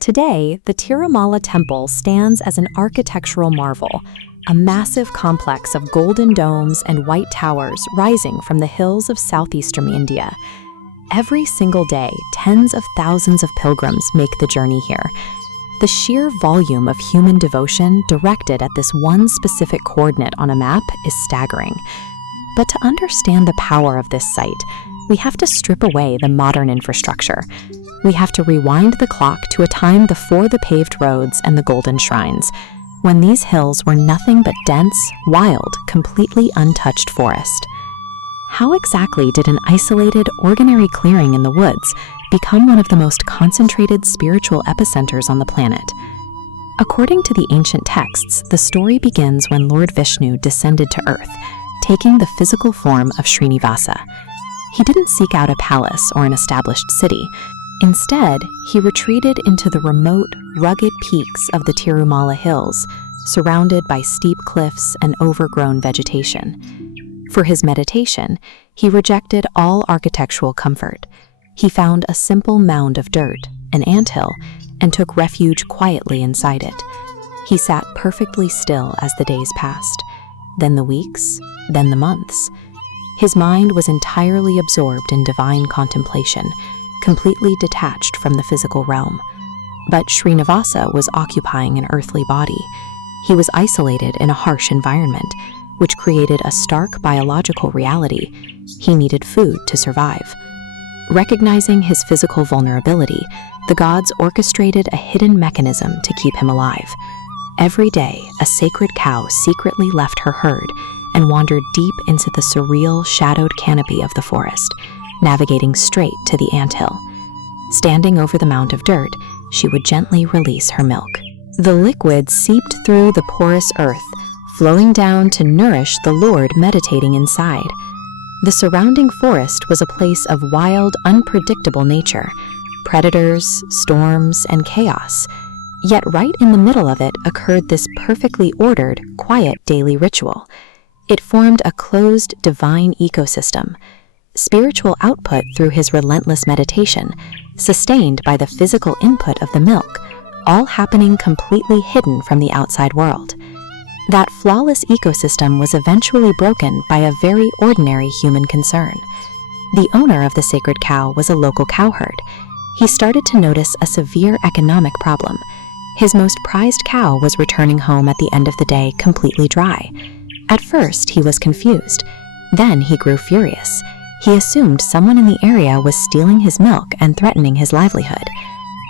Today, the Tirumala temple stands as an architectural marvel, a massive complex of golden domes and white towers rising from the hills of southeastern India. Every single day, tens of thousands of pilgrims make the journey here. The sheer volume of human devotion directed at this one specific coordinate on a map is staggering. But to understand the power of this site, we have to strip away the modern infrastructure. We have to rewind the clock to a time before the paved roads and the golden shrines, when these hills were nothing but dense, wild, completely untouched forest. How exactly did an isolated, ordinary clearing in the woods become one of the most concentrated spiritual epicenters on the planet? According to the ancient texts, the story begins when Lord Vishnu descended to earth, taking the physical form of Srinivasa. He didn't seek out a palace or an established city. Instead, he retreated into the remote, rugged peaks of the Tirumala hills, surrounded by steep cliffs and overgrown vegetation. For his meditation, he rejected all architectural comfort. He found a simple mound of dirt, an anthill, and took refuge quietly inside it. He sat perfectly still as the days passed, then the weeks, then the months. His mind was entirely absorbed in divine contemplation, completely detached from the physical realm. But Srinivasa was occupying an earthly body. He was isolated in a harsh environment, which created a stark biological reality. He needed food to survive. Recognizing his physical vulnerability, the gods orchestrated a hidden mechanism to keep him alive. Every day, a sacred cow secretly left her herd and wandered deep into the surreal, shadowed canopy of the forest, navigating straight to the anthill. Standing over the mound of dirt, she would gently release her milk. The liquid seeped through the porous earth, flowing down to nourish the Lord meditating inside. The surrounding forest was a place of wild, unpredictable nature, predators, storms, and chaos. Yet right in the middle of it occurred this perfectly ordered, quiet daily ritual. It formed a closed, divine ecosystem. Spiritual output through his relentless meditation, sustained by the physical input of the milk, all happening completely hidden from the outside world. That flawless ecosystem was eventually broken by a very ordinary human concern. The owner of the sacred cow was a local cowherd. He started to notice a severe economic problem. His most prized cow was returning home at the end of the day completely dry. At first, he was confused. Then he grew furious. He assumed someone in the area was stealing his milk and threatening his livelihood.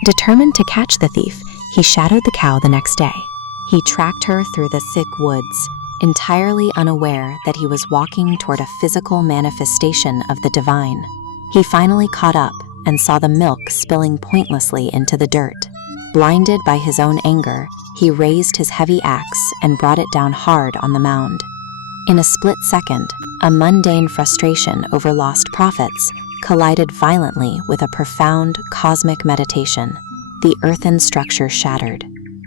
Determined to catch the thief, he shadowed the cow the next day. He tracked her through the thick woods, entirely unaware that he was walking toward a physical manifestation of the divine. He finally caught up and saw the milk spilling pointlessly into the dirt. Blinded by his own anger, he raised his heavy axe and brought it down hard on the mound. In a split second, a mundane frustration over lost profits collided violently with a profound cosmic meditation. The earthen structure shattered,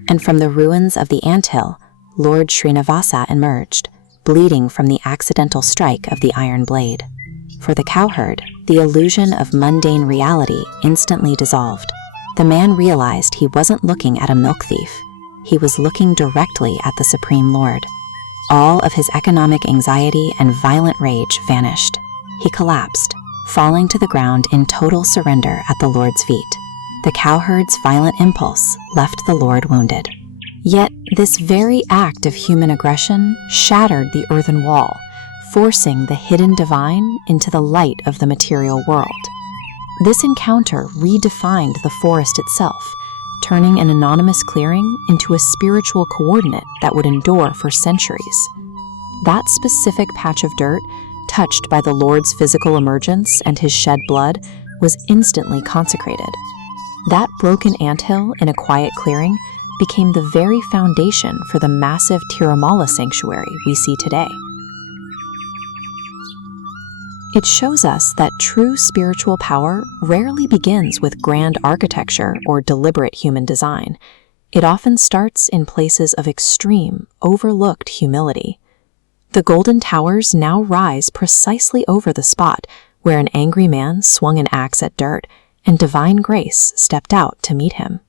and from the ruins of the anthill, Lord Srinivasa emerged, bleeding from the accidental strike of the iron blade. For the cowherd, the illusion of mundane reality instantly dissolved. The man realized he wasn't looking at a milk thief. He was looking directly at the Supreme Lord. All of his economic anxiety and violent rage vanished. He collapsed, falling to the ground in total surrender at the Lord's feet. The cowherd's violent impulse left the Lord wounded. Yet this very act of human aggression shattered the earthen wall, forcing the hidden divine into the light of the material world. This encounter redefined the forest itself, turning an anonymous clearing into a spiritual coordinate that would endure for centuries. That specific patch of dirt, touched by the Lord's physical emergence and his shed blood, was instantly consecrated. That broken anthill in a quiet clearing became the very foundation for the massive Tirumala sanctuary we see today. It shows us that true spiritual power rarely begins with grand architecture or deliberate human design. It often starts in places of extreme, overlooked humility. The golden towers now rise precisely over the spot where an angry man swung an axe at dirt and divine grace stepped out to meet him.